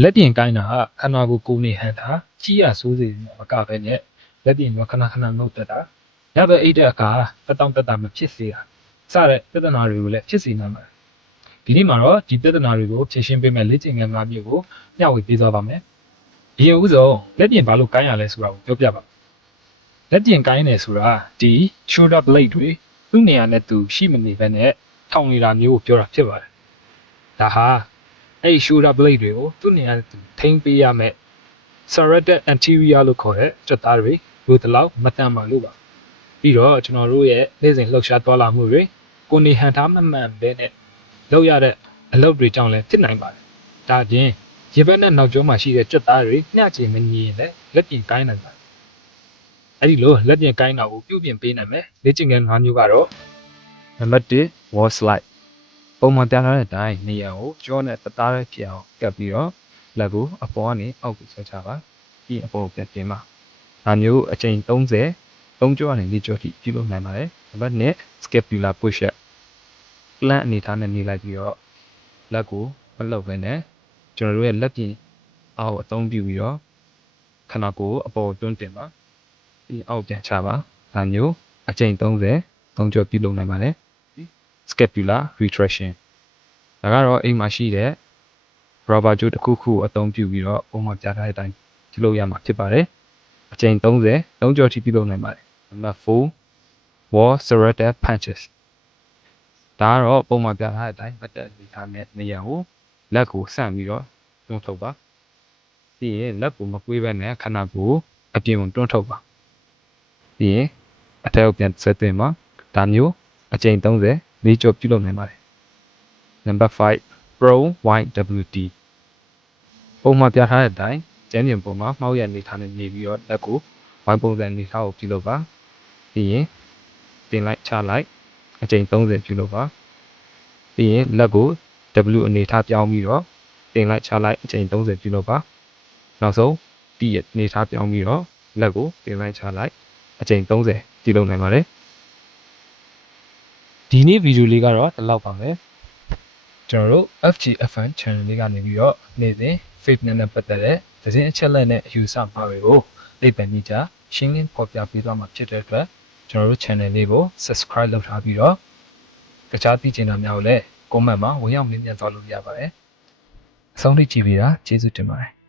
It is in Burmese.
လက်ပြင်ကိုင်းတာကခန္ဓာကိုယ်ကိုယ်နေဟန်တာကြီးရဆိုးစေမကပဲနဲ့လက်ပြင်ကခဏခဏငုတ်တက်တာရပဲအိတ်တဲ့အခါတက်တောင့်တက်တာမဖြစ်စေတာစတဲ့ပြဿနာတွေကိုလည်းဖြစ်စေနိုင်ပါတယ်ဒီနေ့မှာတော့ဒီပြဿနာတွေကိုဖြေရှင်းပေးမဲ့လေ့ကျင့်ခန်း၅မျိုးကိုမျှဝေပေးသွားပါမယ်အရင်ဦးဆုံးလက်ပြင်ဘာလို့ကိုင်းရလဲဆိုတာကိုပြောပြပါလက်ပြင်ကိုင်းတယ်ဆိုတာဒီ shoulder blade တွေသူ့နေရာနဲ့သူရှိမနေဘဲနဲ့ထောင်နေတာမျိုးကိုပြောတာဖြစ်ပါတယ်ဒါဟာ အဲ့ဒီ shoulder blade တွေကိုသူ့နေရာနဲ့သူထိမ့်ပေးရမယ် serrated anterior လို့ခေါ်တဲ့စက်သားတွေလိုတလောက်မတန်ပါလို့ပါပြီးတော့ကျွန်တော်တို့ရဲ့နေ့စဉ်လှုပ်ရှားသွားလာမှုတွေကိုယ်နေဟန်ထားမမှန်ပဲနဲ့လုပ်ရတဲ့အလုပ်တွေကြောင့်လည်းဖြစ်နိုင်ပါတယ်ဒါပြင်ရေဘက်နဲ့နောက်ကျောမှာရှိတဲ့စက်သားတွေညချင်မငြင်းလည်းလက်ပြင်ကိုင်းနိုင်ပါတယ်အဲ့ဒီလိုလက်ပြင်ကိုင်းတာကိုပြုပြင်ပေးနိုင်မယ်လေ့ကျင့်ခန်း၅မျိုးကတော့နံပါတ်1 wall slide ပုံမှန်ပြထားတဲ့အတိုင်းနေရာကိုကြောနဲ့တသားပဲဖြစ်အောင်ကပ်ပြီးတော့လက်ကိုအပေါ်ကနေအောက်ကိုဆွဲချပါပြီးအပေါ်ကိုပြန်တင်ပါဒါမျိုးအချိန်30 3ကြောကနေ4ကြောထိပြုလုပ်နိုင်ပါတယ်နံပါတ်2 scapular push up ပလန့်အနေထားနဲ့နေလိုက်ပြီးတော့လက်ကိုမလှုပ်ဘဲနဲ့ကျွန်တော်တို့ရဲ့လက်ပြင်အောက်အသုံးပြုပြီးတော့ခန္ဓာကိုယ်အပေါ်တွန်းတင်ပါပြီးအောက်ပြန်ချပါဒါမျိုးအချိန်30 3ကြောပြုလုပ်နိုင်ပါတယ် scapular retraction ဒါကတော့အိမ်မှာရှိတဲ့ rubber ကြိုးတစ်ခုခုကိုအသုံးပြုပြီးတော့ပုံမှန်ပြထားတဲ့အတိုင်းပြုလုပ်ရမှာဖြစ်ပါတယ်အချိန်30 3ကြောထိပြုလုပ်နိုင်ပါတယ်နံပါတ်4 wall serrated punches ဒါကတော့ပုံမှန်ပြထားတဲ့အတိုင်းပတ်သက်ပြီးထားတဲ့နေရာကိုလက်ကိုဆန့်ပြီးတော့တွန်းထုတ်ပါပြီးရင်လက်ကိုမကွေးဘဲနဲ့ခန္ဓာကိုယ်အပြင်ကိုတွန်းထုတ်ပါပြီးရင်အထက်ကိုပြန်ဆက်သွင်းပါဒါမျိုးအချိန်30 လေးကြောပြုလုပ်နိုင်ပါတယ် Number 5 Pro YWT ပုံမှန်ပြထားတဲ့အတိုင်းကျန်းကျင်ပုံမှာမှောက်ရနေထားနေနေပြီးတော့လက်ကို Y ပုံစံနေထားကိုပြုလုပ်ပါပြီးရင်တင်လိုက်ချလိုက်အချိန်30ပြုလုပ်ပါပြီးရင်လက်ကို W အနေထားပြောင်းပြီးတော့တင်လိုက်ချလိုက်အချိန်30ပြုလုပ်ပါနောက်ဆုံး T ရဲ့အနေထားပြောင်းပြီးတော့လက်ကိုတင်လိုက်ချလိုက်အချိန်30ပြုလုပ်နိုင်ပါတယ် ဒီနေ့ဗီဒီယိုလေးကတော့ဒီလောက်ပါပဲကျွန်တော်တို့ FGFN channel လေးကနေပြီးတော့နေ့စဉ် fitness နဲ့ပတ်သက်တဲ့သတင်းအချက်အလက်နဲ့အယူဆမှာတွေကိုသိပ္ပံနည်းကြရှင်းလင်းဖော်ပြပေးသွားမှာဖြစ်တဲ့အတွက်ကျွန်တော်တို့ channel လေးကို subscribe လုပ်ထားပြီးတော့တခြားသိချင်တာများကိုလည်း comment မှာဝင်ရောက်မြင်မြန်သွားလို့ရပါတယ်အဆုံးထိကြည့်ပေးတာကျေးဇူးတင်ပါတယ်